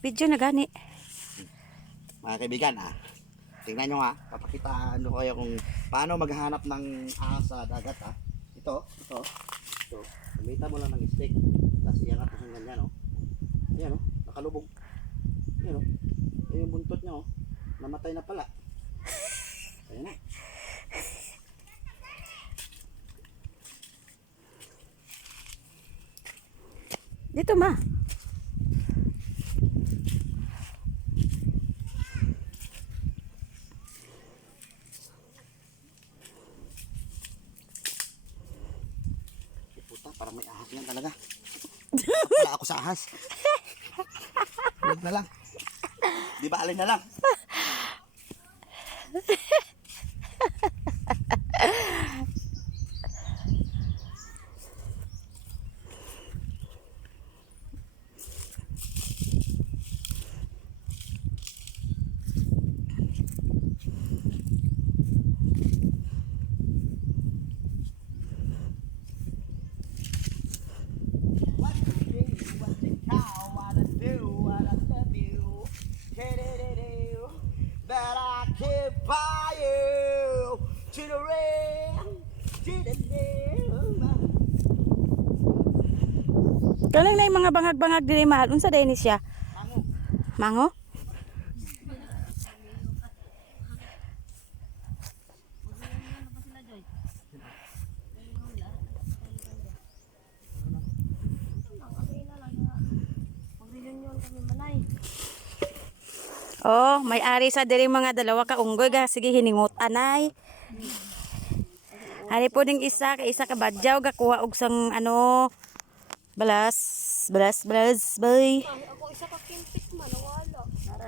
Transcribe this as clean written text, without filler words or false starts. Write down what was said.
Video na gani. Mga kaibigan, tingnan nyo nga, papakitaan ko kayo kung paano maghanap ng ahas sa dagat Ito. Gamitan mo lang ng stick. Tapos iangat mo hanggang ganyan, Ayan, nakalubog. Ayan, Ayan yung buntot niya, namatay na pala. Ayan na. Dito ma. Puta, parang may ahas yan talaga. Wala ako sa ahas. Huwag na lang. Di ba alin na lang? But I can't buy you to the rain, to the Kanang na yung mga bangag-bangag diri mahal. Unsa day ni siya? Mango. Oh, may ari sa diri mga dalawa ka unggoy ga sige hiningot anay. Hari po ding isa ka badyaw ga kuha og sang balas bay. Ako isa ka kin